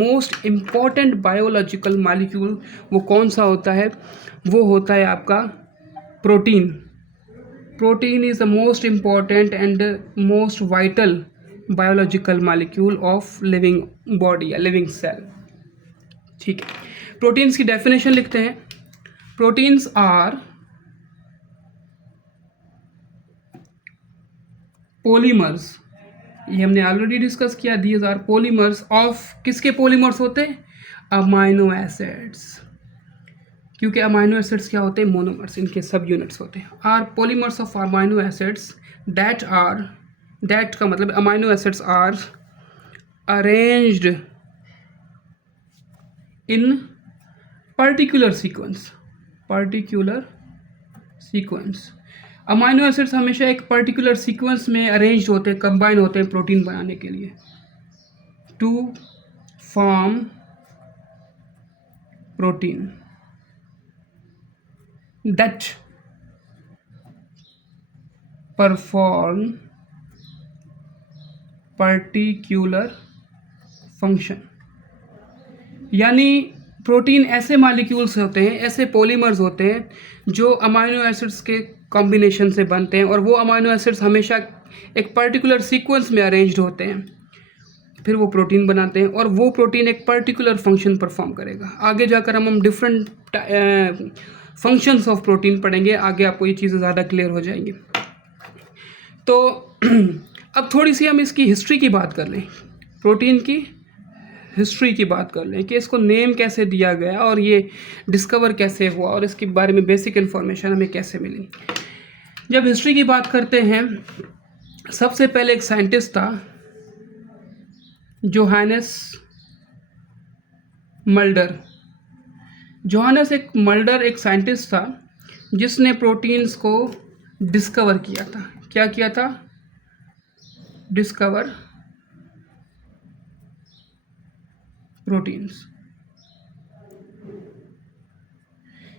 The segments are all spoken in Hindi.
मोस्ट इम्पॉर्टेंट बायोलॉजिकल मॉलिक्यूल वो कौन सा होता है? वो होता है आपका protein. Protein is the most important and most vital biological molecule of living body या लिविंग सेल। ठीक है, प्रोटीन्स की डेफिनेशन लिखते हैं। प्रोटीन्स आर पॉलीमर्स, ये हमने ऑलरेडी डिस्कस किया। दीज आर पॉलीमर्स ऑफ, किसके पॉलीमर्स होते हैं? अमाइनो एसिड्स, क्योंकि अमाइनो एसिड्स क्या होते हैं? मोनोमर्स, इनके सब यूनिट्स होते हैं। Are polymers of amino acids that are, that का मतलब amino acids are arranged in particular sequence. Particular sequence, amino acids हमेशा एक पर्टिकुलर सीक्वेंस में अरेंज होते हैं, कंबाइन होते हैं प्रोटीन बनाने के लिए, to form protein that perform particular function. यानी प्रोटीन ऐसे मॉलिक्यूल्स होते हैं, ऐसे पॉलीमर्स होते हैं जो अमाइनो एसिड्स के कॉम्बिनेशन से बनते हैं, और वो अमाइनो एसिड्स हमेशा एक पर्टिकुलर सीक्वेंस में अरेंज्ड होते हैं, फिर वो प्रोटीन बनाते हैं, और वो प्रोटीन एक पर्टिकुलर फंक्शन परफॉर्म करेगा। आगे जाकर हम डिफरेंट फंक्शंस ऑफ प्रोटीन पढ़ेंगे, आगे आपको ये चीज़ें ज़्यादा क्लियर हो जाएंगी। तो अब थोड़ी सी हम इसकी हिस्ट्री की बात कर लें, प्रोटीन की हिस्ट्री की बात कर लें कि इसको नेम कैसे दिया गया और ये डिस्कवर कैसे हुआ और इसके बारे में बेसिक इन्फॉर्मेशन हमें कैसे मिली। जब हिस्ट्री की बात करते हैं, सबसे पहले एक साइंटिस्ट था जोहानस मल्डर। जोहानस मल्डर एक साइंटिस्ट था जिसने प्रोटीन्स को डिस्कवर किया था। क्या किया था? Discover proteins.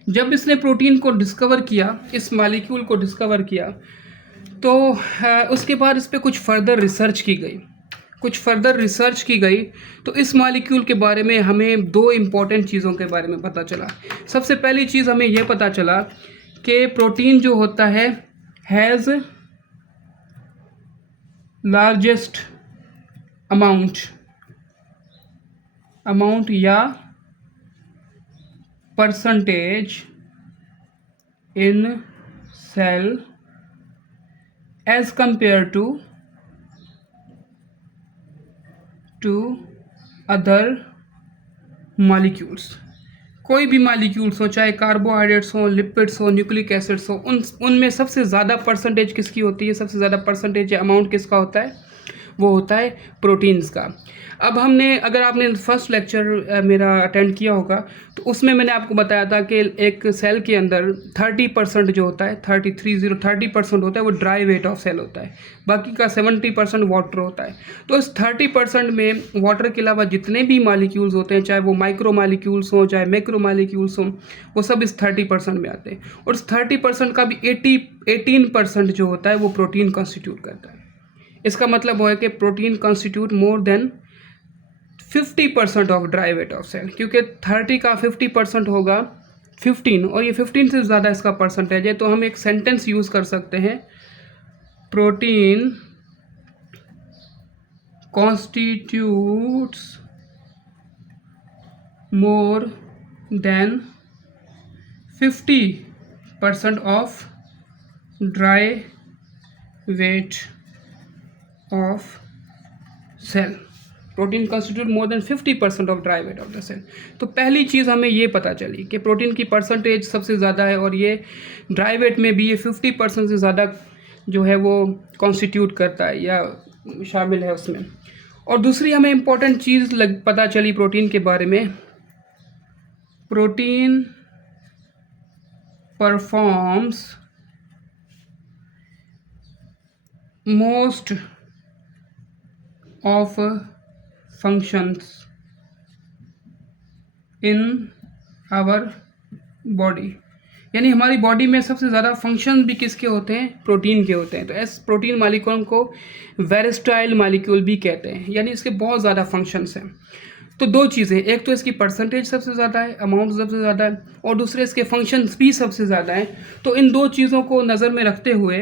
जब इसने प्रोटीन को डिस्कवर किया, इस मॉलिक्यूल को डिस्कवर किया, तो उसके बाद इस पर कुछ फर्दर रिसर्च की गई। तो इस मॉलिक्यूल के बारे में हमें दो इम्पॉर्टेंट चीज़ों के बारे में पता चला। सबसे पहली चीज़ हमें यह पता चला कि प्रोटीन जो होता है हैज़ लार्जेस्ट अमाउंट या percentage in cell as compare to other molecules. कोई भी मॉलिक्यूल्स हो, चाहे कार्बोहाइड्रेट्स हो, लिपिड्स हो, न्यूक्लिक एसिड्स हो, उनमें सबसे ज़्यादा परसेंटेज किसकी होती है? सबसे ज़्यादा परसेंटेज या अमाउंट किसका होता है? वो होता है प्रोटीन्स का। अब अगर आपने फर्स्ट लेक्चर मेरा अटेंड किया होगा तो उसमें मैंने आपको बताया था कि एक सेल के अंदर 30% जो होता है, 30% होता है, वो ड्राई वेट ऑफ सेल होता है, बाकी का 70% वाटर होता है। तो इस 30% में वाटर के अलावा जितने भी मॉलिक्यूल्स होते हैं, चाहे वो माइक्रो मॉलिक्यूल्स हों, चाहे मैक्रो मॉलिक्यूल्स हों, वो सब इस 30% में आते हैं। और इस 30% का भी 18% जो होता है वो प्रोटीन कॉन्स्टिट्यूट करता है। इसका मतलब वो है कि protein constitute more than 50% of dry weight of cell, क्योंकि 30 का 50% होगा 15, और ये 15 से ज़्यादा इसका परसेंटेज है। तो हम एक सेंटेंस यूज़ कर सकते हैं, protein constitutes more than 50% of dry weight of cell. Protein constitute more than 50% of dry weight of the cell. तो पहली चीज़ हमें ये पता चली कि प्रोटीन की परसेंटेज सबसे ज़्यादा है, और ये ड्राई वेट में भी ये 50% से ज़्यादा जो है वो कॉन्स्टिट्यूट करता है या शामिल है उसमें। और दूसरी हमें इम्पोर्टेंट चीज़ पता चली प्रोटीन के बारे में, protein performs most of functions in our body. यानी हमारी बॉडी में सबसे ज़्यादा फंक्शन भी किसके होते हैं? प्रोटीन के होते हैं। तो इस प्रोटीन मालिक्यूल को वेरिस्टाइल मालिक्यूल भी कहते हैं, यानी इसके बहुत ज़्यादा फंक्शंस हैं। तो दो चीज़ें, एक तो इसकी परसेंटेज सबसे ज़्यादा है, अमाउंट सबसे ज़्यादा है, और दूसरे इसके फंक्शंस भी सबसे ज़्यादा हैं। तो इन दो चीज़ों को नज़र में रखते हुए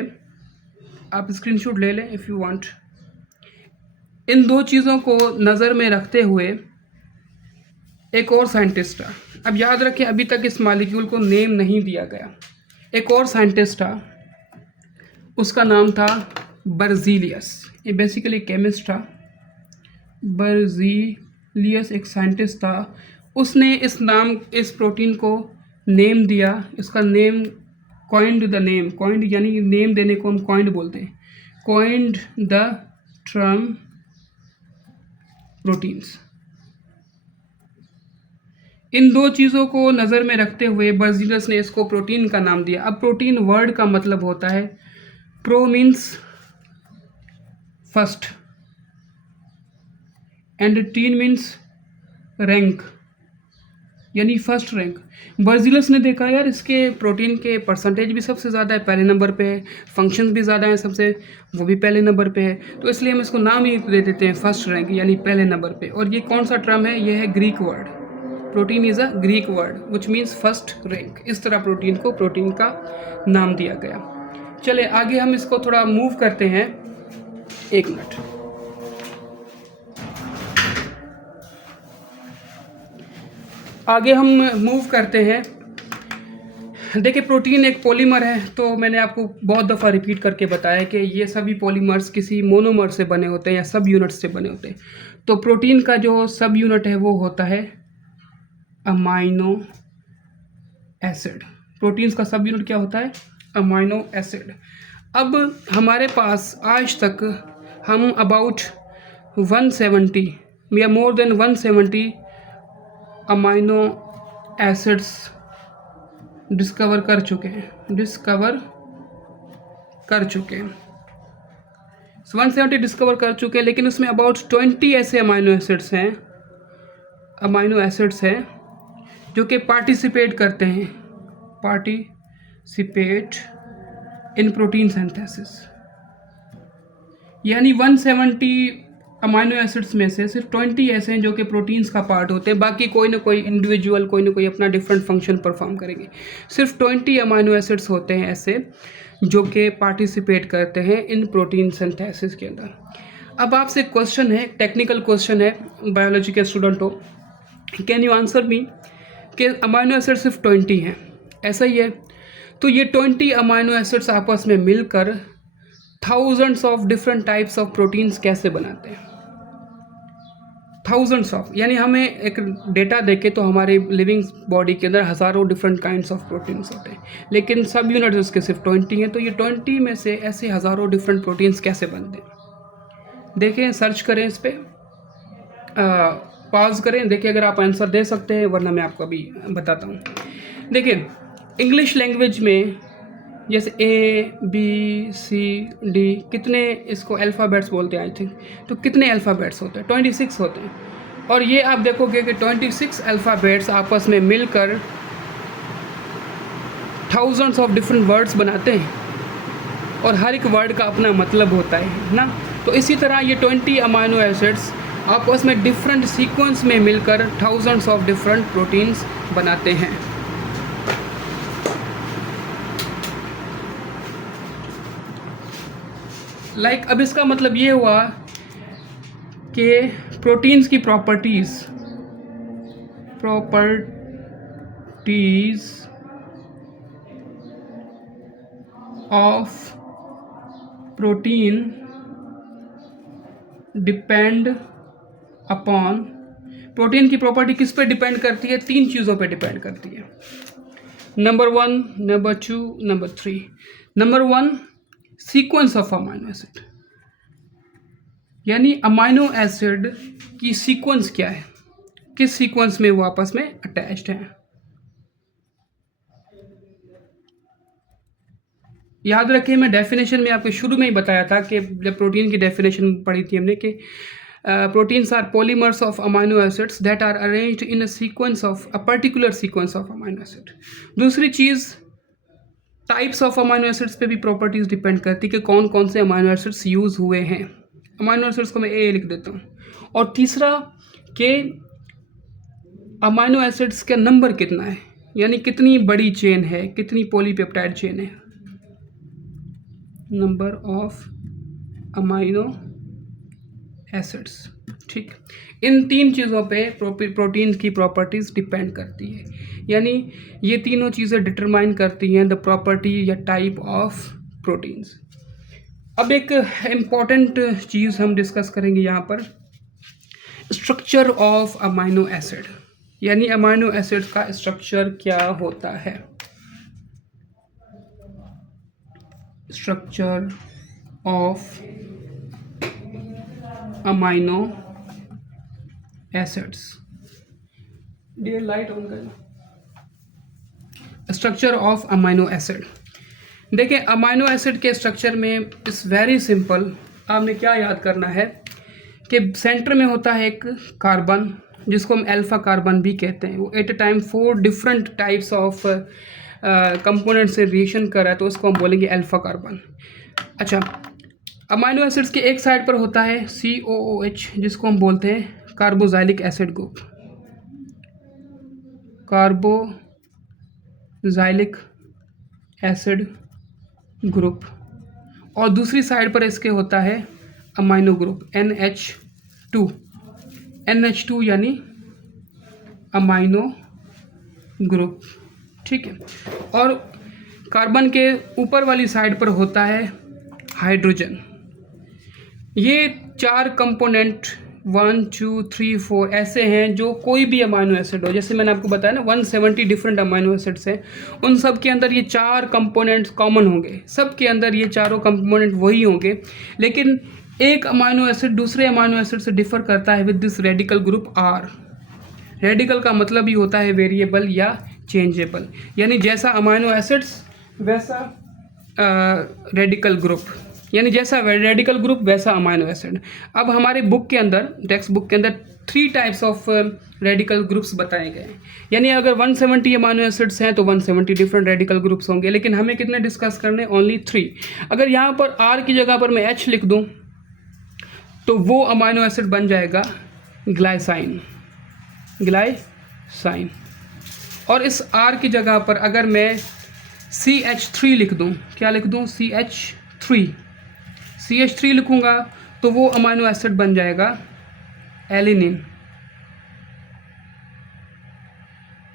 आप स्क्रीनशॉट ले लें इफ़ यू वांट। इन दो चीज़ों को नज़र में रखते हुए एक और साइंटिस्ट था। अब याद रखें, अभी तक इस मॉलिक्यूल को नेम नहीं दिया गया। एक और साइंटिस्ट था, उसका नाम था बर्जीलियस। ये बेसिकली केमिस्ट था। बर्जीलियस एक साइंटिस्ट था। उसने इस प्रोटीन को नेम दिया। इसका name coined the name, coined यानी नेम देने को हम कॉइंड बोलते हैं, कॉइंड द टर्म प्रोटीन्स। इन दो चीज़ों को नज़र में रखते हुए बर्जीलियस ने इसको प्रोटीन का नाम दिया। अब प्रोटीन वर्ड का मतलब होता है, pro means first and teen means rank, यानी फर्स्ट रैंक। बर्जीलियस ने देखा यार इसके प्रोटीन के परसेंटेज भी सबसे ज़्यादा है, पहले नंबर पे है, फंक्शंस भी ज़्यादा हैं सबसे, वो भी पहले नंबर पे है, तो इसलिए हम इसको नाम ही दे देते हैं फर्स्ट रैंक, यानी पहले नंबर पे। और ये कौन सा टर्म है? ये है Greek word. Protein is a Greek word which means first rank. इस तरह प्रोटीन को प्रोटीन का नाम दिया गया। चले आगे हम इसको थोड़ा मूव करते हैं। एक मिनट। आगे हम मूव करते हैं। देखिए, प्रोटीन एक पॉलीमर है, तो मैंने आपको बहुत दफ़ा रिपीट करके बताया कि ये सभी पॉलीमर्स किसी मोनोमर से बने होते हैं या सब यूनिट से बने होते हैं। तो प्रोटीन का जो सब यूनिट है वो होता है अमाइनो एसिड। प्रोटीन्स का सब यूनिट क्या होता है? Amino acid. अब हमारे पास आज तक हम अबाउट 170 या more than 170 amino acids discover कर चुके हैं। 170 डिस्कवर कर चुके हैं, लेकिन उसमें अबाउट 20 ऐसे अमाइनो एसिड्स हैं जो कि पार्टिसिपेट करते हैं, इन प्रोटीन सिंथेसिस। यानी 170 अमाइनो एसिड्स में से सिर्फ 20 ऐसे हैं जो कि प्रोटीन्स का पार्ट होते हैं, बाकी कोई ना कोई इंडिविजुअल कोई ना कोई अपना डिफरेंट फंक्शन परफॉर्म करेंगे। सिर्फ 20 अमाइनो एसिड्स होते हैं ऐसे जो कि पार्टिसिपेट करते हैं इन प्रोटीन सिंथेसिस के अंदर। अब आपसे क्वेश्चन है, टेक्निकल क्वेश्चन है, बायोलॉजी के स्टूडेंट हो, कैन यू आंसर मी कि अमाइनो एसिड सिर्फ 20 हैं, ऐसा ही है? तो ये 20 अमाइनो एसिड्स आपस में मिलकर thousands of different types of proteins कैसे बनाते हैं? थाउजेंड्स ऑफ, यानी हमें एक डेटा देके तो हमारे लिविंग बॉडी के अंदर हज़ारों डिफरेंट काइंड्स ऑफ प्रोटीन्स होते हैं, लेकिन सब यूनिट्स उसके सिर्फ 20 हैं। तो ये 20 में से ऐसे हज़ारों डिफरेंट प्रोटीन्स कैसे बनते हैं? देखें, सर्च करें इस पर, पॉज करें, देखिए अगर आप आंसर दे सकते हैं, वरना मैं आपको अभी बताता हूँ। देखिए, इंग्लिश लैंग्वेज में जैसे ABCD कितने इसको अल्फ़ाबेट्स बोलते हैं आई थिंक, तो कितने अल्फ़ाबेट्स होते हैं? 26 होते हैं। और ये आप देखोगे कि 26 अल्फ़ाबेट्स आपस में मिलकर थाउजेंड्स ऑफ डिफरेंट वर्ड्स बनाते हैं, और हर एक वर्ड का अपना मतलब होता है ना। तो इसी तरह ये 20 अमाइनो एसिड्स आपस में डिफरेंट सीक्वेंस में मिलकर थाउजेंड्स ऑफ डिफरेंट प्रोटीन्स बनाते हैं। अब इसका मतलब ये हुआ कि प्रोटीन्स की properties of protein depend upon, protein की प्रॉपर्टी किस पे डिपेंड करती है? 3 चीज़ों पे डिपेंड करती है। Number 1, number 2, number 3। Number 1, sequence of amino acid, यानी अमाइनो एसिड की सीक्वेंस क्या है, किस सीक्वेंस में वो आपस में अटैच्ड हैं। याद रखें, मैं डेफिनेशन में आपको शुरू में ही बताया था कि जब प्रोटीन की डेफिनेशन पढ़ी थी हमने कि proteins are polymers of amino acids that are arranged in a particular sequence of amino acid. दूसरी चीज़, टाइप्स ऑफ अमाइनो एसिड्स पे भी प्रॉपर्टीज़ डिपेंड करती है कि कौन कौन से अमाइनो एसिड्स यूज़ हुए हैं। अमाइनो एसिड्स को मैं ए लिख देता हूँ। और तीसरा कि अमाइनो एसिड्स का नंबर कितना है, यानी कितनी बड़ी चेन है, कितनी पॉलीपेप्टाइड चेन है। नंबर ऑफ अमाइनो एसिड्स, ठीक। इन तीन चीज़ों पे प्रोटीन की प्रॉपर्टीज़ डिपेंड करती है, यानी ये तीनों चीज़ें डिटरमाइन करती हैं द प्रॉपर्टी या टाइप ऑफ प्रोटीन्स। अब एक इम्पॉर्टेंट चीज़ हम डिस्कस करेंगे यहाँ पर, स्ट्रक्चर ऑफ अमाइनो एसिड, यानी अमाइनो एसिड का स्ट्रक्चर क्या होता है। Structure of amino acids, dear light on करना। स्ट्रक्चर ऑफ अमाइनो एसिड, देखिए अमाइनो एसिड के स्ट्रक्चर में इस वेरी सिंपल, आपने क्या याद करना है कि सेंटर में होता है एक कार्बन जिसको हम अल्फा कार्बन भी कहते हैं। वो at a time 4 different types of component से रिएक्शन कर रहा है, तो उसको हम बोलेंगे अल्फा कार्बन। अच्छा, अमाइनो एसिड्स के एक साइड पर होता है COOH जिसको हम बोलते हैं carboxylic acid group, carboxylic acid group, और दूसरी साइड पर इसके होता है अमाइनो ग्रुप NH2 यानी अमाइनो ग्रुप, ठीक है। और कार्बन के ऊपर वाली साइड पर होता है हाइड्रोजन। ये 4 कंपोनेंट 1 2 3 4 ऐसे हैं जो कोई भी अमाइनो एसिड हो, जैसे मैंने आपको बताया ना 170 डिफरेंट अमाइनो एसिड्स हैं, उन सब के अंदर ये 4 कंपोनेंट्स कॉमन होंगे, सब के अंदर ये चारों कंपोनेंट वही होंगे, लेकिन एक अमाइनो एसिड दूसरे अमाइनो एसिड से डिफर करता है with this radical group R। Radical का मतलब ही होता है वेरिएबल या चेंजेबल, यानी जैसा अमाइनो एसिड्स वैसा रेडिकल ग्रुप, यानी जैसा रेडिकल ग्रुप वैसा अमाइनो एसिड। अब हमारे बुक के अंदर, टेक्स्ट बुक के अंदर 3 टाइप्स ऑफ रेडिकल ग्रुप्स बताए गए हैं, यानी अगर 170 अमाइनो एसिड्स हैं तो 170 डिफरेंट रेडिकल ग्रुप्स होंगे, लेकिन हमें कितने डिस्कस करने, ओनली 3। अगर यहाँ पर R की जगह पर मैं H लिख दूँ तो वो अमाइनो एसिड बन जाएगा ग्लाइसाइन, और इस R की जगह पर अगर मैं CH3 लिख दूँ, क्या लिख दूँ, CH3 लिखूँगा तो वो अमाइनो एसिड बन जाएगा एलिनिन।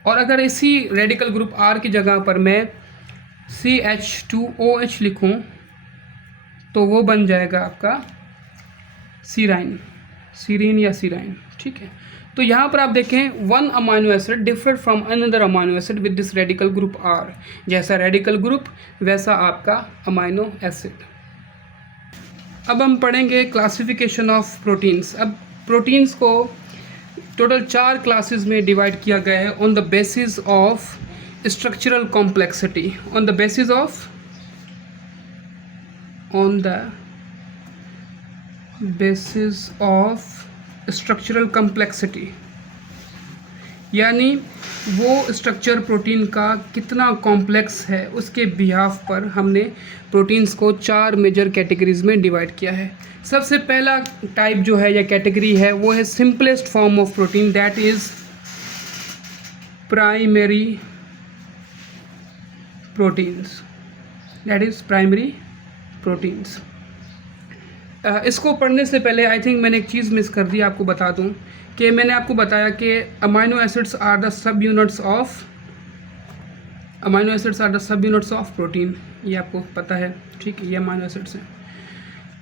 और अगर इसी रेडिकल ग्रुप R की जगह पर मैं CH2OH लिखूँ तो वो बन जाएगा आपका सीरीन या सीराइन, ठीक है। तो यहाँ पर आप देखें, one amino acid different from another amino acid with this radical group R, जैसा रेडिकल ग्रुप वैसा आपका अमाइनो एसिड। अब हम पढ़ेंगे क्लासिफिकेशन ऑफ प्रोटीन्स। अब प्रोटीन्स को टोटल 4 क्लासेस में डिवाइड किया गया है on the basis of structural complexity, on the basis of structural complexity, यानी वो स्ट्रक्चर प्रोटीन का कितना कॉम्प्लेक्स है उसके बिहाफ पर हमने प्रोटीन्स को 4 मेजर कैटेगरीज में डिवाइड किया है। सबसे पहला टाइप जो है या कैटेगरी है वो है simplest form of protein, that is primary proteins. इसको पढ़ने से पहले आई थिंक मैंने एक चीज़ मिस कर दी, आपको बता दूं कि मैंने आपको बताया कि amino acids are the subunits of protein, ये आपको पता है, ठीक है, ये अमाइनो एसिड्स हैं।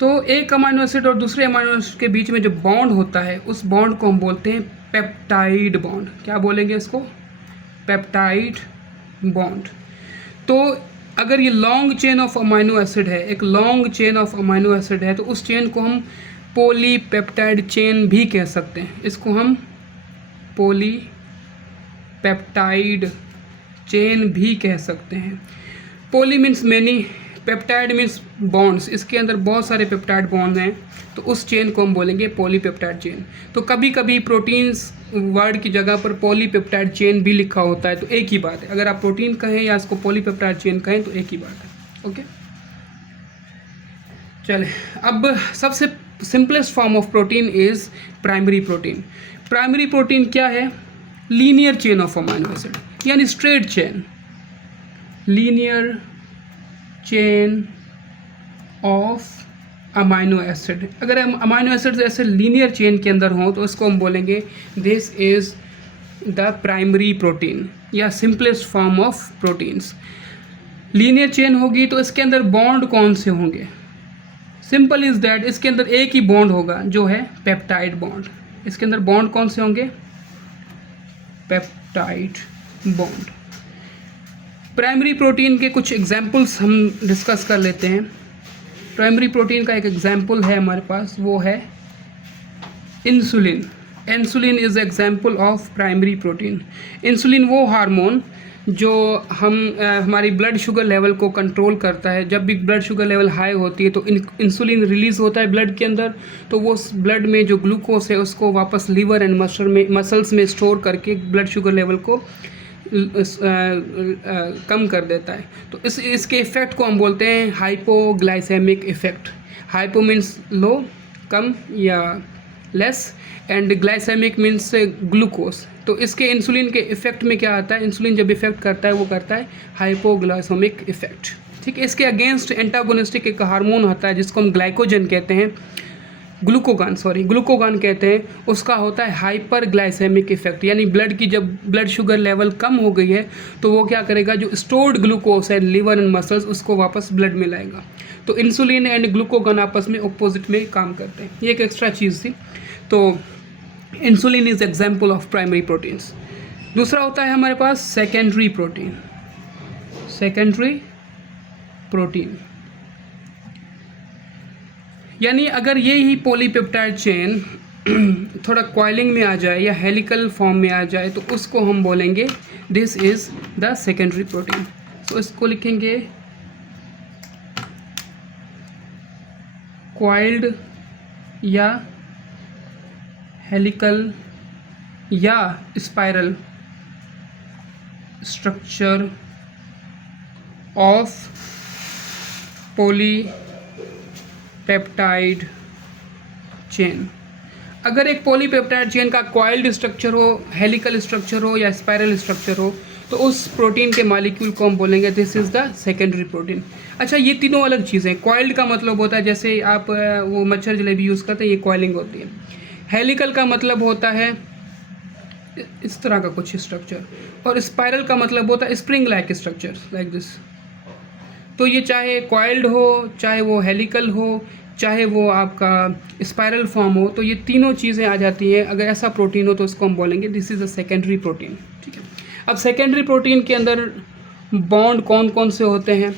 तो एक अमाइनो एसिड और दूसरे अमाइनो एसिड के बीच में जो बॉन्ड होता है उस बॉन्ड को हम बोलते हैं पेप्टाइड बॉन्ड। क्या बोलेंगे इसको, पेप्टाइड बॉन्ड। तो अगर ये long chain of amino acid है, एक long chain of amino acid है, तो उस चेन को हम पॉलीपेप्टाइड चेन भी कह सकते हैं। इसको हम पॉलीपेप्टाइड चेन भी कह सकते हैं। Poly means many, peptide means bonds, इसके अंदर बहुत सारे पेप्टाइड बॉन्ड हैं, तो उस चेन को हम बोलेंगे पॉलीपेप्टाइड चेन। तो कभी कभी प्रोटीन्स वर्ड की जगह पर पॉलीपेप्टाइड चेन भी लिखा होता है, तो एक ही बात है, अगर आप प्रोटीन कहें या इसको पॉलीपेप्टाइड चेन कहें तो एक ही बात है। ओके, चले अब सबसे simplest form of protein is primary protein. Primary protein क्या है, linear chain of amino acid, यानी straight chain, linear chain of amino acid. अगर हम अमाइनो एसिड ऐसे लीनियर चेन के अंदर हों तो इसको हम बोलेंगे this is the primary protein या simplest form of proteins. Linear chain होगी तो इसके अंदर बॉन्ड कौन से होंगे? सिंपल इज़ दैट, इसके अंदर एक ही बॉन्ड होगा जो है पेप्टाइड बॉन्ड। इसके अंदर बॉन्ड कौन से होंगे? Peptide bond. प्राइमरी प्रोटीन के कुछ एग्जाम्पल्स हम डिस्कस कर लेते हैं। प्राइमरी प्रोटीन का एक एग्जाम्पल है हमारे पास, वो है insulin. Insulin is example of primary protein. Insulin वो हार्मोन जो हमारी ब्लड शुगर लेवल को कंट्रोल करता है। जब भी ब्लड शुगर लेवल हाई होती है तो इंसुलिन रिलीज़ होता है ब्लड के अंदर, तो वो ब्लड में जो ग्लूकोज है उसको वापस लीवर एंड मसल्स में स्टोर करके ब्लड शुगर लेवल को कम कर देता है। तो इसके इफ़ेक्ट को हम बोलते हैं hypoglycemic effect. Hypo means low, कम या less, and glycemic means glucose. तो इसके इंसुलिन के इफ़ेक्ट में क्या आता है? इंसुलिन जब इफ़ेक्ट करता है वो करता है हाइपोग्लाइसेमिक इफ़ेक्ट। ठीक है, इसके अगेंस्ट एंटागोनिस्टिक एक हार्मोन आता है जिसको हम ग्लाइकोजन कहते हैं, ग्लूकोगान कहते हैं। उसका होता है हाइपर ग्लाइसेमिक इफेक्ट, यानी ब्लड की जब ब्लड शुगर लेवल कम हो गई है तो वो क्या करेगा, जो स्टोर्ड ग्लूकोज है लिवर एंड मसल्स उसको वापस ब्लड में लाएगा। तो इंसुलिन एंड ग्लूकोगान आपस में अपोजिट में काम करते हैं। ये एक एक्स्ट्रा चीज़ थी। तो insulin is example of primary proteins. दूसरा होता है हमारे पास सेकेंडरी प्रोटीन। सेकेंडरी प्रोटीन यानी अगर ये ही पॉलीपेप्टाइड चेन थोड़ा कॉइलिंग में आ जाए या हेलिकल फॉर्म में आ जाए तो उसको हम बोलेंगे this is the secondary protein. तो इसको लिखेंगे कॉइल्ड या हेलिकल या spiral structure of polypeptide chain. अगर एक पॉलीपेप्टाइड चेन का कॉइल्ड स्ट्रक्चर हो, हेलिकल स्ट्रक्चर हो या स्पाइरल स्ट्रक्चर हो तो उस प्रोटीन के मॉलिक्यूल को हम बोलेंगे this is the secondary protein. अच्छा, ये तीनों अलग चीज़ें। कॉइल्ड का मतलब होता है जैसे आप वो मच्छर जलेबी यूज़ करते हैं, ये कॉइलिंग होती है। हेलिकल का मतलब होता है इस तरह का कुछ स्ट्रक्चर, और स्पाइरल का मतलब होता है spring like structure like this. तो ये चाहे कॉइल्ड हो, चाहे वो हेलिकल हो, चाहे वो आपका स्पाइरल फॉर्म हो, तो ये तीनों चीज़ें आ जाती हैं। अगर ऐसा प्रोटीन हो तो उसको हम बोलेंगे this is a secondary protein. ठीक है, अब सेकेंडरी प्रोटीन के अंदर बॉन्ड कौन कौन से होते हैं?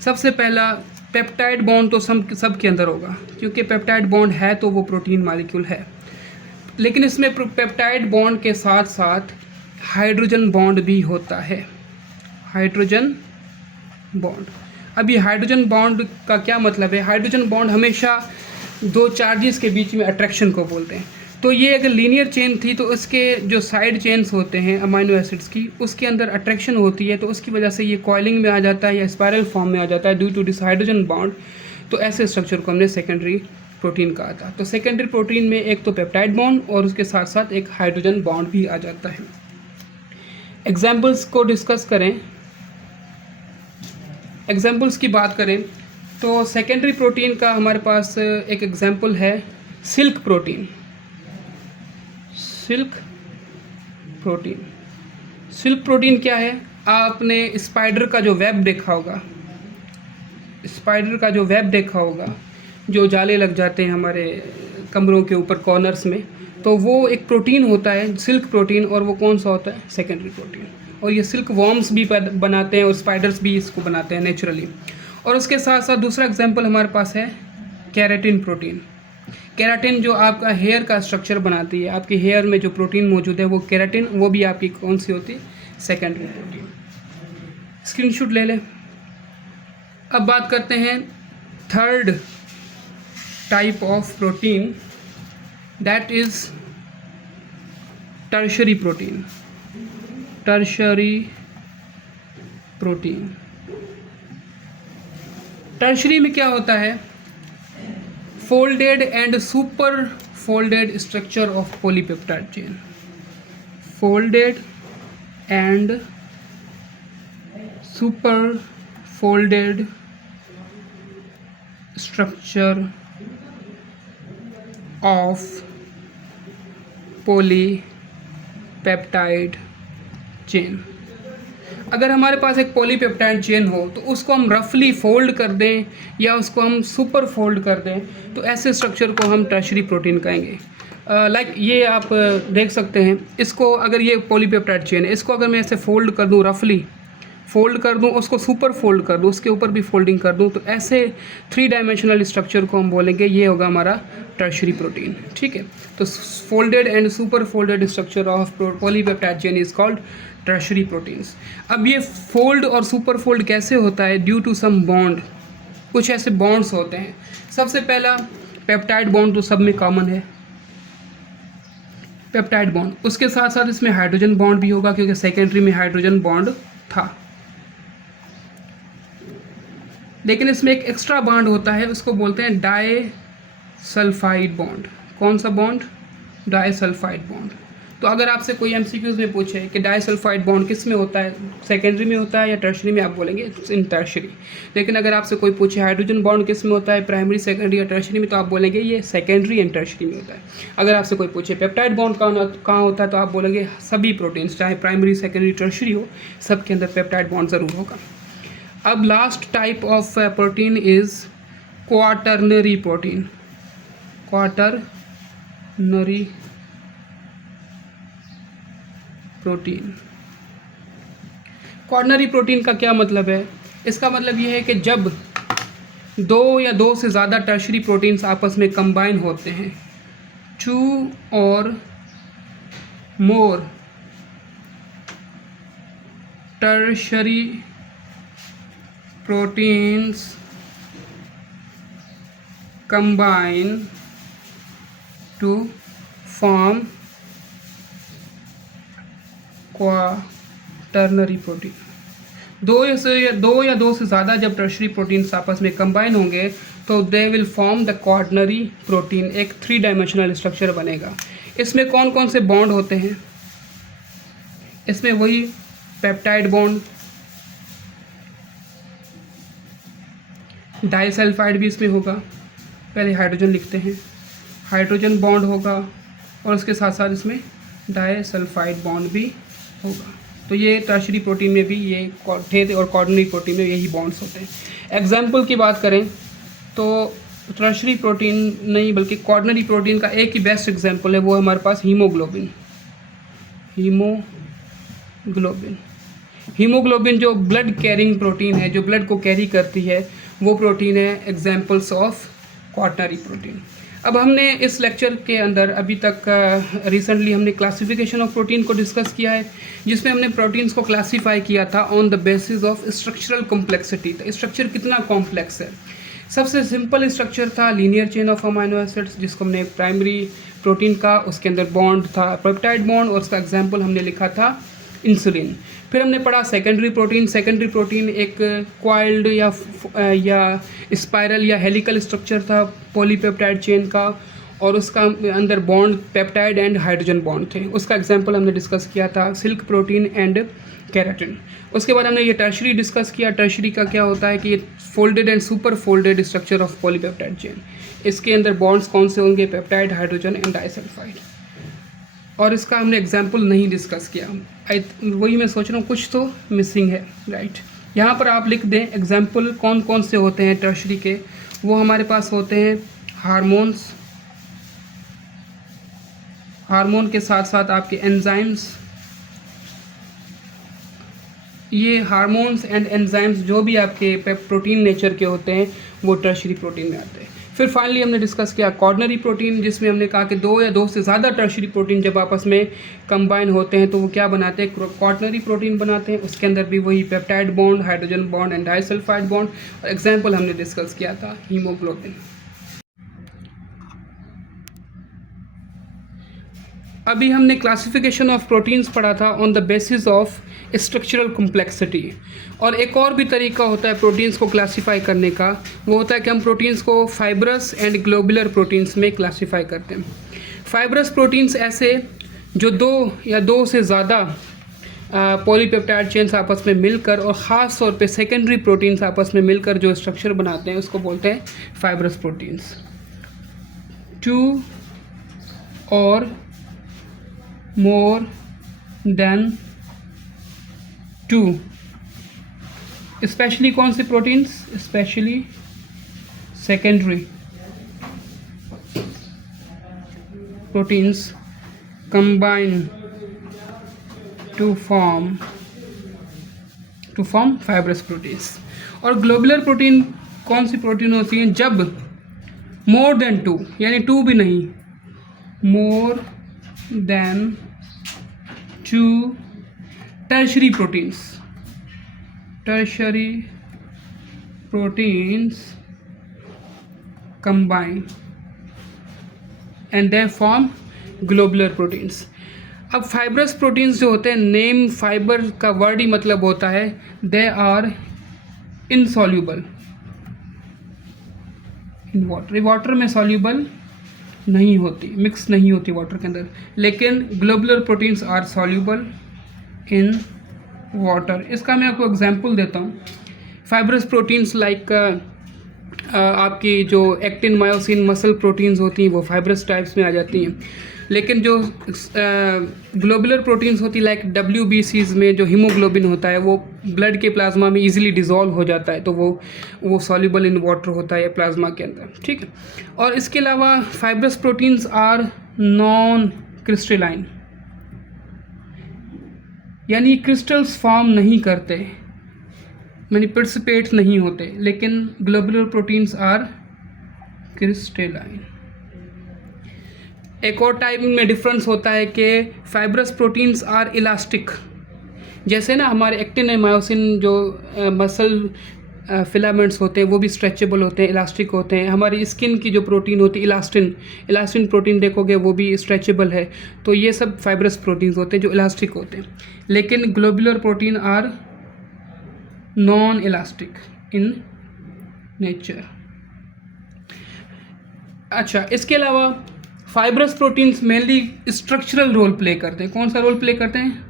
सबसे पहला पेप्टाइड बॉन्ड तो सब के अंदर होगा, क्योंकि पेप्टाइड बॉन्ड है तो वो प्रोटीन मॉलिक्यूल है। लेकिन इसमें पेप्टाइड बॉन्ड के साथ साथ हाइड्रोजन बॉन्ड भी होता है, हाइड्रोजन बॉन्ड। अब ये हाइड्रोजन बॉन्ड का क्या मतलब है? हाइड्रोजन बॉन्ड हमेशा दो चार्जेस के बीच में अट्रैक्शन को बोलते हैं। तो ये अगर लीनियर चेन थी तो इसके जो साइड चेन्स होते हैं अमाइनो एसिड्स की, उसके अंदर अट्रैक्शन होती है, तो उसकी वजह से ये कॉइलिंग में आ जाता है या स्पाइरल फॉर्म में आ जाता है due to this hydrogen bond. तो ऐसे स्ट्रक्चर को हमने सेकेंडरी प्रोटीन कहा था। तो सेकेंडरी प्रोटीन में एक तो पेप्टाइड बॉन्ड और उसके साथ साथ एक हाइड्रोजन बॉन्ड भी आ जाता है। एग्जाम्पल्स को डिस्कस करें, एग्जाम्पल्स की बात करें तो सेकेंडरी प्रोटीन का हमारे पास एक एग्जाम्पल है silk protein. Silk protein, silk protein क्या है? आपने स्पाइडर का जो वेब देखा होगा, स्पाइडर का जो वेब देखा होगा, जो जाले लग जाते हैं हमारे कमरों के ऊपर कॉर्नर्स में, तो वो एक प्रोटीन होता है सिल्क प्रोटीन, और वो कौन सा होता है? Secondary protein. और ये सिल्क वॉर्म्स भी बनाते हैं और स्पाइडर्स भी इसको बनाते हैं नेचुरली। और उसके साथ साथ दूसरा एग्जांपल हमारे पास है केराटिन प्रोटीन। केराटिन जो आपका हेयर का स्ट्रक्चर बनाती है, आपके हेयर में जो प्रोटीन मौजूद है वो केराटिन, वो भी आपकी कौन सी होती है? Secondary protein. स्क्रीनशॉट ले लें। अब बात करते हैं third type of protein, that is tertiary protein. Tertiary protein, tertiary में क्या होता है? Folded and super folded structure of polypeptide chain. folded and super folded structure of polypeptide chain. अगर हमारे पास एक पॉलीपेप्टाइड चेन हो तो उसको हम रफली फोल्ड कर दें या उसको हम सुपर फोल्ड कर दें तो ऐसे स्ट्रक्चर को हम टर्शरी प्रोटीन कहेंगे। लाइक ये आप देख सकते हैं, इसको अगर ये पॉलीपेप्टाइड चेन है, इसको अगर मैं ऐसे फोल्ड कर दूं, रफली फोल्ड कर दूं, उसको सुपर फोल्ड कर दूं, उसके ऊपर भी फोल्डिंग कर दूं, तो ऐसे 3 डायमेंशनल स्ट्रक्चर को हम बोलेंगे ये होगा हमारा टर्शरी प्रोटीन। ठीक है, तो folded and super folded structure of polypeptide chain is called tertiary proteins. अब ये फोल्ड और सुपर फोल्ड कैसे होता है? ड्यू टू सम बॉन्ड, कुछ ऐसे बॉन्ड्स होते हैं। सबसे पहला पेप्टाइड बॉन्ड तो सब में कॉमन है, पेप्टाइड बॉन्ड। उसके साथ साथ इसमें हाइड्रोजन बॉन्ड भी होगा क्योंकि सेकेंडरी में हाइड्रोजन बॉन्ड था। लेकिन इसमें एक एक्स्ट्रा बॉन्ड होता है, उसको बोलते हैं डाइसल्फाइड बॉन्ड। कौन सा बॉन्ड? Disulphide bond. तो अगर आपसे कोई एमसीक्यूज में पूछे कि डाइसल्फाइड बॉन्ड किस में होता है, सेकेंडरी में होता है या टर्शरी में, आप बोलेंगे इन टर्शरी। लेकिन अगर आपसे कोई पूछे हाइड्रोजन बॉन्ड किस में होता है, प्राइमरी, सेकेंडरी या टर्शरी में, तो आप बोलेंगे ये सेकेंडरी एंड टर्शरी में होता है। अगर आपसे कोई पूछे पेप्टाइड बॉन्ड कहाँ होता है, तो आप बोलेंगे सभी प्रोटीन्स, चाहे प्राइमरी, सेकेंडरी, टर्शरी हो, सबके अंदर पेप्टाइड बॉन्ड ज़रूर होगा। अब last type of protein is quaternary protein. Quaternary protein. Quaternary protein का क्या मतलब है? इसका मतलब ये है कि जब 2 या 2 से ज़्यादा टर्शरी प्रोटीन्स आपस में कंबाइन होते हैं, 2 और मोर tertiary proteins combine to form quaternary protein। 2 या 2 से ज़्यादा जब टर्शरी प्रोटीन्स आपस में कंबाइन होंगे तो they will form the quaternary protein, एक 3 डायमेंशनल स्ट्रक्चर बनेगा। इसमें कौन कौन से बॉन्ड होते हैं? इसमें वही पेप्टाइड बॉन्ड, डाइसल्फाइड भी इसमें होगा। पहले हाइड्रोजन लिखते हैं, हाइड्रोजन बॉन्ड होगा और उसके साथ साथ इसमें डाइसल्फाइड बॉन्ड भी होगा। तो ये टर्शरी प्रोटीन में भी ये थे और क्वाटर्नरी प्रोटीन में यही बॉन्ड्स होते हैं। एग्जाम्पल की बात करें तो टर्शरी प्रोटीन नहीं बल्कि क्वाटर्नरी प्रोटीन का एक ही बेस्ट एग्जाम्पल है, वो हमारे पास हीमोग्लोबिन। हीमोग्लोबिन जो ब्लड कैरिंग प्रोटीन है, जो ब्लड को कैरी करती है, वो प्रोटीन है एग्जाम्पल्स ऑफ क्वाटर्नरी प्रोटीन। अब हमने इस लेक्चर के अंदर अभी तक रिसेंटली हमने क्लासिफिकेशन ऑफ प्रोटीन को डिस्कस किया है, जिसमें हमने प्रोटीन्स को क्लासीफाई किया था on the basis of structural complexity. तो स्ट्रक्चर कितना कॉम्प्लेक्स है। सबसे सिंपल स्ट्रक्चर था linear chain of amino acids, जिसको हमने प्राइमरी प्रोटीन का, उसके अंदर बॉन्ड था पेप्टाइड बॉन्ड और उसका एग्जाम्पल हमने लिखा था इंसुलिन। फिर हमने पढ़ा सेकेंडरी प्रोटीन। सेकेंडरी प्रोटीन एक क्वाइल्ड या स्पाइरल या हेलिकल स्ट्रक्चर था पॉलीपेप्टाइड चेन का और उसका अंदर bond peptide and hydrogen bond थे। उसका एग्जांपल हमने डिस्कस किया था सिल्क प्रोटीन एंड केराटिन। उसके बाद हमने ये टर्शरी डिस्कस किया। टर्शरी का क्या होता है कि ये folded and super folded structure of polypeptide chain. इसके अंदर बॉन्ड्स कौन से होंगे? Peptide, hydrogen and disulphide. और इसका हमने एग्जाम्पल नहीं डिस्कस किया। वही मैं सोच रहा हूँ कुछ तो मिसिंग है, राइट। यहाँ पर आप लिख दें एग्जाम्पल कौन कौन से होते हैं टर्शरी के। वो हमारे पास होते हैं हार्मोन्स, हार्मोन के साथ साथ आपके एंजाइम्स। ये हार्मोन्स एंड एंजाइम्स जो भी आपके प्रोटीन नेचर के होते हैं वो टर्शरी प्रोटीन में आते हैं। फिर फाइनली हमने डिस्कस किया क्वाटर्नरी प्रोटीन, जिसमें हमने कहा कि 2 या 2 से ज़्यादा टर्शरी प्रोटीन जब आपस में कंबाइन होते हैं तो वो क्या बनाते हैं? क्वाटर्नरी प्रोटीन बनाते हैं। उसके अंदर भी वही peptide bond, hydrogen bond and disulphide bond. और एग्जाम्पल हमने डिस्कस किया था हीमोग्लोबिन। अभी हमने क्लासिफिकेशन ऑफ प्रोटीन्स पढ़ा था on the basis of structural complexity. और एक और भी तरीका होता है प्रोटीन्स को क्लासीफाई करने का, वो होता है कि हम प्रोटीन्स को फाइब्रस एंड ग्लोबुलर प्रोटीन्स में क्लासीफाई करते हैं। फाइब्रस प्रोटीन्स ऐसे जो दो या दो से ज़्यादा पॉलीपेप्टाइड चेन्स आपस में मिलकर और ख़ास तौर पे सेकेंडरी प्रोटीन्स आपस में मिलकर जो स्ट्रक्चर बनाते हैं उसको बोलते हैं फाइब्रस प्रोटीन्स। 2 और मोर देन 2, स्पेशली कौन से proteins, specially secondary proteins combine to form fibrous proteins। और ग्लोबुलर प्रोटीन कौन सी प्रोटीन होती हैं जब मोर देन 2 यानी 2 भी नहीं, more than 2 tertiary proteins combine and they form globular proteins. अब फाइब्रस प्रोटीन्स जो होते हैं, नेम फाइबर का वर्ड ही मतलब होता है they are insoluble in water. Water में सॉल्यूबल नहीं होती, मिक्स नहीं होती वाटर के अंदर, लेकिन globular proteins are soluble in water. इसका मैं आपको एग्जांपल देता हूँ। फाइब्रस प्रोटीन्स लाइक आपकी जो एक्टिन मायोसिन मसल प्रोटीन्स होती हैं वो फाइब्रस टाइप्स में आ जाती हैं, लेकिन जो ग्लोबुलर प्रोटीन्स होती है लाइक WBCs में जो हीमोग्लोबिन होता है वो ब्लड के प्लाज्मा में इजीली डिज़ोल्व हो जाता है, तो वो सॉल्युबल इन वाटर होता है प्लाज्मा के अंदर, ठीक है। और इसके अलावा fibrous proteins are non crystalline, यानी क्रिस्टल्स फॉर्म नहीं करते, यानी प्रेसिपिटेट नहीं होते, लेकिन ग्लोबुलर प्रोटीन्स आर क्रिस्टलाइन। एक और टाइप में डिफरेंस होता है कि फाइब्रस प्रोटीन्स आर इलास्टिक, जैसे ना हमारे एक्टिन एंड मायोसिन जो मसल फिलामेंट्स होते हैं वो भी स्ट्रेचेबल होते हैं, इलास्टिक होते हैं। हमारी स्किन की जो प्रोटीन होती है इलास्टिन प्रोटीन देखोगे वो भी स्ट्रेचेबल है, तो ये सब फाइब्रस प्रोटीन्स होते हैं जो इलास्टिक होते हैं, लेकिन globular protein are non elastic in nature. अच्छा, इसके अलावा fibrous proteins mainly structural role play करते हैं। कौन सा रोल प्ले करते हैं?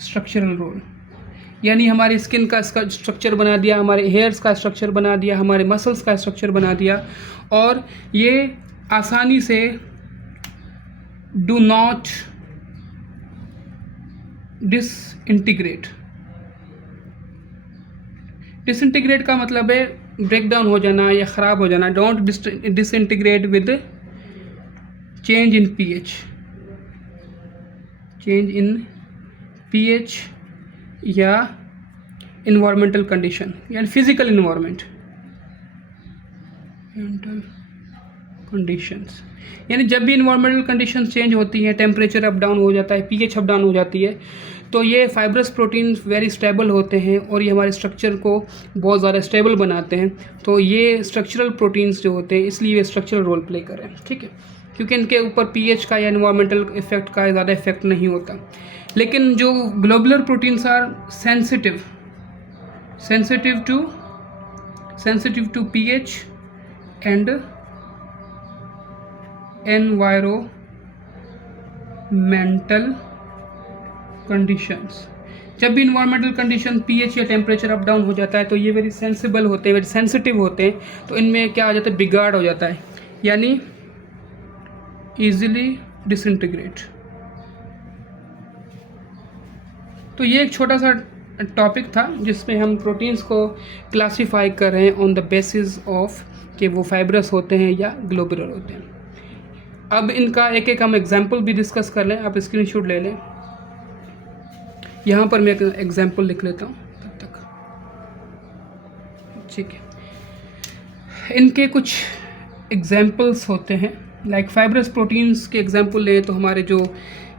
स्ट्रक्चरल रोल, यानी हमारी स्किन का स्ट्रक्चर बना दिया, हमारे हेयर्स का स्ट्रक्चर बना दिया, हमारे मसल्स का स्ट्रक्चर बना दिया, और ये आसानी से डू नॉट डिसइंटीग्रेट का मतलब है ब्रेक डाउन हो जाना या ख़राब हो जाना। Don't disintegrate with change in pH या इन्वायरमेंटल कंडीशन, यानी फिजिकल इन्वायरमेंट कंडीशंस, यानी जब भी इन्वायरमेंटल कंडीशन चेंज होती हैं, टेम्परेचर अप डाउन हो जाता है, pH अप डाउन हो जाती है, तो ये फाइब्रस प्रोटीन्स वेरी स्टेबल होते हैं और ये हमारे स्ट्रक्चर को बहुत ज़्यादा स्टेबल बनाते हैं। तो ये स्ट्रक्चरल प्रोटीन्स जो होते हैं इसलिए ये स्ट्रक्चरल रोल प्ले कर रहे हैं, ठीक है, क्योंकि इनके ऊपर pH का या इन्वायरमेंटल इफेक्ट का ज़्यादा इफेक्ट नहीं होता। लेकिन जो globular proteins are sensitive to pH and environmental conditions. जब भी इन्वायरमेंटल कंडीशन pH या टेम्परेचर अप डाउन हो जाता है तो ये वेरी सेंसिबल होते हैं, वेरी सेंसिटिव होते हैं, तो इनमें क्या आ जाता है, बिगाड़ हो जाता है, यानी ईजिली डिसइंटीग्रेट। तो ये एक छोटा सा टॉपिक था जिसमें हम प्रोटीन्स को क्लासीफाई कर रहे हैं ऑन द बेसिस ऑफ कि वो फाइब्रस होते हैं या ग्लोबुलर होते हैं। अब इनका एक एक हम एग्जाम्पल भी डिस्कस कर लें। आप स्क्रीनशॉट ले लें, यहाँ पर मैं एक एग्जाम्पल लिख लेता हूँ तब तक, ठीक है। इनके कुछ एग्जाम्पल्स होते हैं, लाइक फाइब्रस प्रोटीन्स के एग्जाम्पल लें तो हमारे जो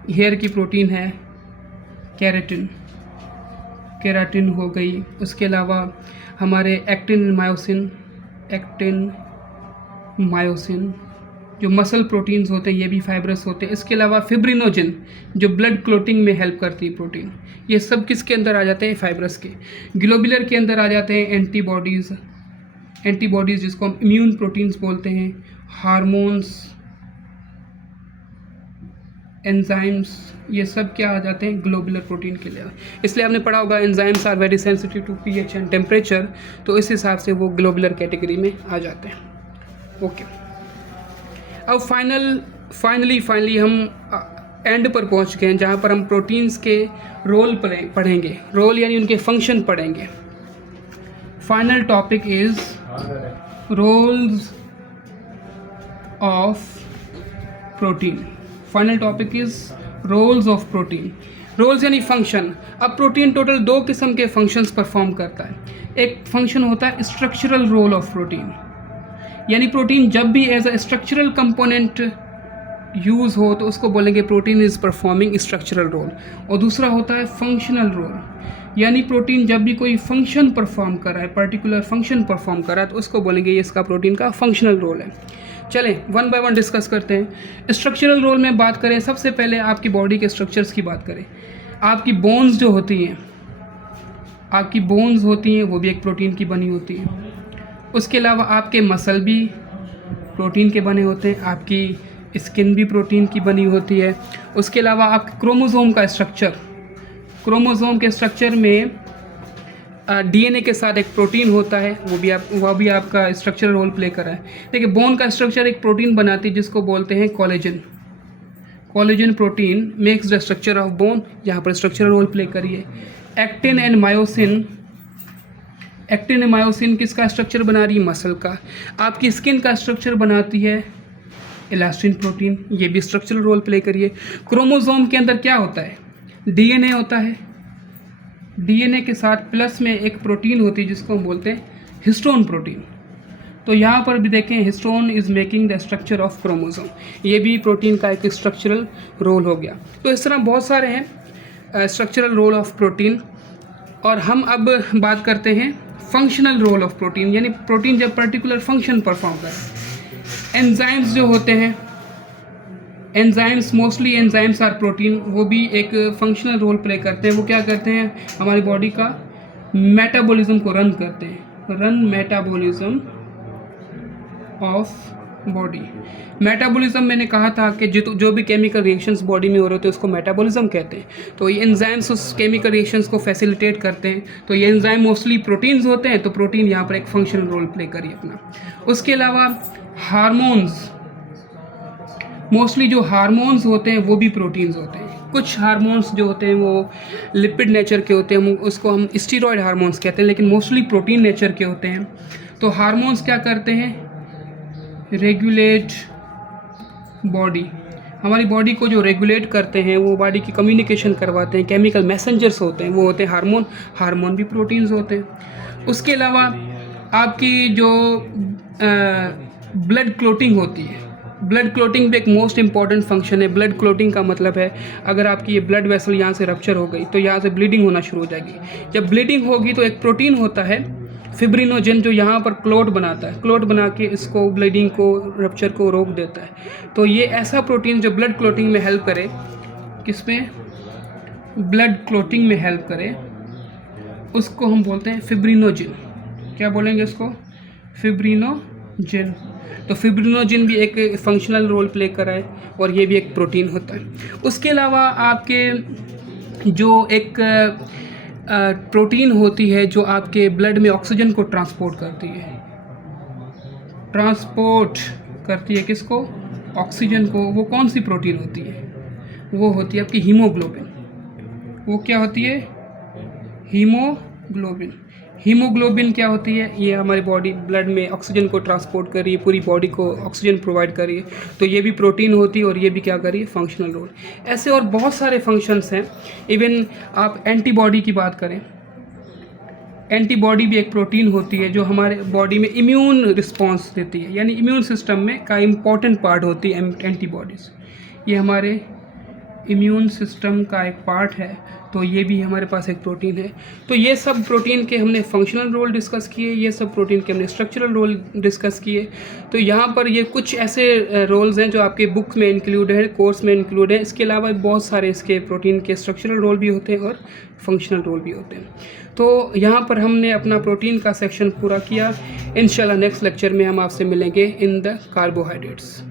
हेयर की प्रोटीन है केराटिन हो गई। उसके अलावा हमारे एक्टिन मायोसिन जो मसल प्रोटीन्स होते हैं ये भी फाइब्रस होते हैं। इसके अलावा फिब्रिनोजन जो ब्लड क्लोटिंग में हेल्प करती है प्रोटीन, ये सब किसके अंदर आ जाते हैं, फाइब्रस के। ग्लोबुलर के अंदर आ जाते हैं एंटीबॉडीज़ जिसको हम इम्यून प्रोटीन्स बोलते हैं, हार्मोन्स एंजाइम्स, ये सब क्या आ जाते हैं, ग्लोबुलर प्रोटीन के लिए। इसलिए आपने पढ़ा होगा enzymes are very sensitive to pH and temperature, तो इस हिसाब से वो ग्लोबुलर कैटेगरी में आ जाते हैं। ओके, अब फाइनली हम एंड पर पहुंच गए हैं, जहाँ पर हम प्रोटीन्स के रोल पढ़ेंगे, रोल यानी उनके फंक्शन पढ़ेंगे। Final topic is roles of protein. Final topic is roles of protein. Roles यानी फंक्शन। अब प्रोटीन टोटल 2 किस्म के फंक्शंस परफॉर्म करता है। एक फंक्शन होता है स्ट्रक्चरल रोल ऑफ प्रोटीन, यानी प्रोटीन जब भी as a structural component use हो तो उसको बोलेंगे protein is performing structural role. और दूसरा होता है फंक्शनल रोल, यानी प्रोटीन जब भी कोई फंक्शन परफॉर्म कर रहा है, पर्टिकुलर फंक्शन परफॉर्म कर रहा है, तो उसको बोलेंगे ये इसका प्रोटीन का फंक्शनल रोल है। चलें वन बाय वन डिस्कस करते हैं। स्ट्रक्चरल रोल में बात करें, सबसे पहले आपकी बॉडी के स्ट्रक्चर्स की बात करें। आपकी बोन्स जो होती हैं, आपकी बोन्स होती हैं वो भी एक प्रोटीन की बनी होती हैं। उसके अलावा आपके मसल भी प्रोटीन के बने होते हैं, आपकी स्किन भी प्रोटीन की बनी होती है। उसके अलावा आपके क्रोमोसोम का स्ट्रक्चर, क्रोमोसोम के स्ट्रक्चर में डीएनए के साथ एक प्रोटीन होता है, वो भी आपका स्ट्रक्चरल रोल प्ले कर रहा है। देखिए बोन का स्ट्रक्चर एक प्रोटीन बनाती है जिसको बोलते हैं collagen. Collagen protein makes the structure of bone, यहाँ पर स्ट्रक्चरल रोल प्ले करिए। Actin and myosin, actin and myosin किसका स्ट्रक्चर बना रही है, मसल का। आपकी स्किन का स्ट्रक्चर बनाती है इलास्टिन प्रोटीन, ये भी स्ट्रक्चरल रोल प्ले करिए। क्रोमोसोम के अंदर क्या होता है, डीएनए होता है। डीएनए के साथ प्लस में एक प्रोटीन होती है जिसको हम बोलते हैं हिस्टोन प्रोटीन। तो यहाँ पर भी देखें histone is making the structure of chromosome, ये भी प्रोटीन का एक स्ट्रक्चरल रोल हो गया। तो इस तरह बहुत सारे हैं स्ट्रक्चरल रोल ऑफ प्रोटीन। और हम अब बात करते हैं फंक्शनल रोल ऑफ प्रोटीन, यानी प्रोटीन जब पर्टिकुलर फंक्शन परफॉर्म करे। एंजाइम्स जो होते हैं, enzymes mostly enzymes are protein, वो भी एक फंक्शनल रोल प्ले करते हैं। वो क्या करते हैं, हमारी बॉडी का मेटाबॉलिज्म को रन करते हैं, run metabolism of body. Metabolism मैंने कहा था कि जो भी केमिकल रिएक्शंस बॉडी में हो रहे होते हैं उसको मेटाबॉलिज्म कहते हैं। तो ये एंजाइम्स उस केमिकल रिएक्शंस को फैसिलिटेट करते हैं। तो ये एंजाइम मोस्टली प्रोटीन्स होते हैं, तो प्रोटीन यहाँ पर एक फंक्शनल रोल प्ले करिए अपना। उसके अलावा हार्मोन्स, मोस्टली जो हार्मोन्स होते हैं वो भी प्रोटीन्स होते हैं। कुछ हार्मोन्स जो होते हैं वो लिपिड नेचर के होते हैं, उसको हम स्टीरॉयड हार्मोन्स कहते हैं, लेकिन मोस्टली प्रोटीन नेचर के होते हैं। तो हार्मोन्स क्या करते हैं, रेगुलेट बॉडी, हमारी बॉडी को जो रेगुलेट करते हैं, वो बॉडी की कम्युनिकेशन करवाते हैं, केमिकल मैसेंजर्स होते हैं, वो होते हैं हार्मोन। हार्मोन भी प्रोटीन्स होते हैं। उसके अलावा आपकी जो ब्लड क्लोटिंग होती है, ब्लड क्लोटिंग भी एक मोस्ट इंपॉर्टेंट फंक्शन है। ब्लड क्लोटिंग का मतलब है अगर आपकी ये ब्लड वेसल यहाँ से रप्चर हो गई तो यहाँ से ब्लीडिंग होना शुरू हो जाएगी। जब ब्लीडिंग होगी तो एक प्रोटीन होता है फिब्रिनोजेन जो यहाँ पर क्लोट बनाता है, क्लोट बना के इसको ब्लीडिंग को, रप्चर को रोक देता है। तो ये ऐसा प्रोटीन जो ब्लड क्लोटिंग में हेल्प करे, किसमें, ब्लड क्लोटिंग में हेल्प करे, उसको हम बोलते हैं फिब्रिनोजेन। क्या बोलेंगे उसको, फिब्रिनोजेन। तो फिब्रिनोजेन भी एक फंक्शनल रोल प्ले कर रहा है और ये भी एक प्रोटीन होता है। उसके अलावा आपके जो एक प्रोटीन होती है जो आपके ब्लड में ऑक्सीजन को ट्रांसपोर्ट करती है, ट्रांसपोर्ट करती है किसको, ऑक्सीजन को। वो कौन सी प्रोटीन होती है, वो होती है आपकी हीमोग्लोबिन। वो क्या होती है, हीमोग्लोबिन। हीमोग्लोबिन क्या होती है, ये हमारी बॉडी ब्लड में ऑक्सीजन को ट्रांसपोर्ट कर रही है, पूरी बॉडी को ऑक्सीजन प्रोवाइड कर रही है। तो ये भी प्रोटीन होती है और ये भी क्या कर रही है, फंक्शनल रोल। ऐसे और बहुत सारे फंक्शंस हैं। इवन आप एंटीबॉडी की बात करें, एंटीबॉडी भी एक प्रोटीन होती है जो हमारे बॉडी में इम्यून रिस्पॉन्स देती है, यानी इम्यून सिस्टम में का इम्पॉर्टेंट पार्ट होती है एंटीबॉडीज़। ये हमारे इम्यून सिस्टम का एक पार्ट है, तो ये भी हमारे पास एक प्रोटीन है। तो ये सब प्रोटीन के हमने फंक्शनल रोल डिस्कस किए, ये सब प्रोटीन के हमने स्ट्रक्चरल रोल डिस्कस किए। तो यहाँ पर ये कुछ ऐसे रोल्स हैं जो आपके बुक में इंक्लूड है, कोर्स में इंक्लूड है। इसके अलावा बहुत सारे इसके प्रोटीन के स्ट्रक्चरल रोल भी होते हैं और फंक्शनल रोल भी होते हैं। तो यहाँ पर हमने अपना प्रोटीन का सेक्शन पूरा किया। इंशाल्लाह नेक्स्ट लेक्चर में हम आपसे मिलेंगे इन द कार्बोहाइड्रेट्स।